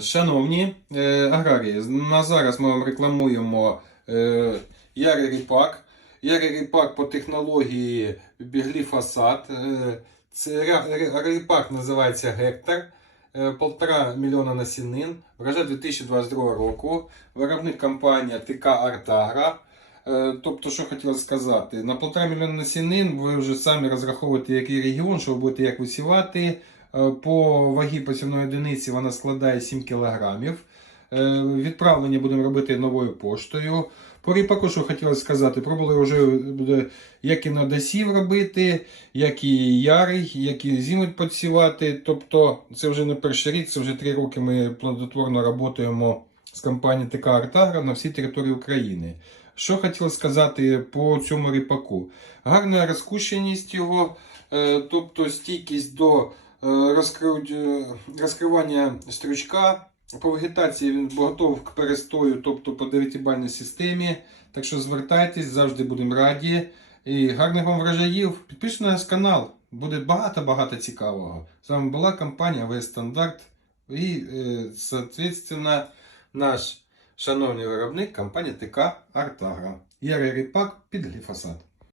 Шановні е, аграрії, на зараз ми вам рекламуємо е, Ярий Ріпак. Ярий Ріпак по технології гліфосат. Е, ріпак називається гектар. Е, Полтора мільйона насінин. Врожай 2022 року. Виробник компанія ТК Артагра. Тобто, що хотіла сказати, на полтора мільйона насінин ви вже самі розраховуєте, який регіон, що ви будете як висівати. Е, По вагі посівної одиниці вона складає 7 кг. Відправлення будемо робити новою поштою. По ріпаку, що хотіла сказати, пробували вже буде, як і на досів робити, як і ярий, як і зимуть підсівати. Тобто це вже не перший рік, це вже три роки ми плодотворно працюємо з компанією ТК Артагра на всій території України. Що хотіла сказати по цьому ріпаку? Гарна розкущеність його, е, тобто стійкість до е, е, розкривання стручка. По вегетації він готов к перестою, тобто по 9-бальній системі. Так що звертайтесь, завжди будемо раді. І гарних вам врожаїв. Підпишіть на наш канал, буде багато-багато цікавого. З вами була компанія Стандарт і, е, соответственно, наш шановний виробник компанія ТК Артагра. Ярий ріпак під гліфосат.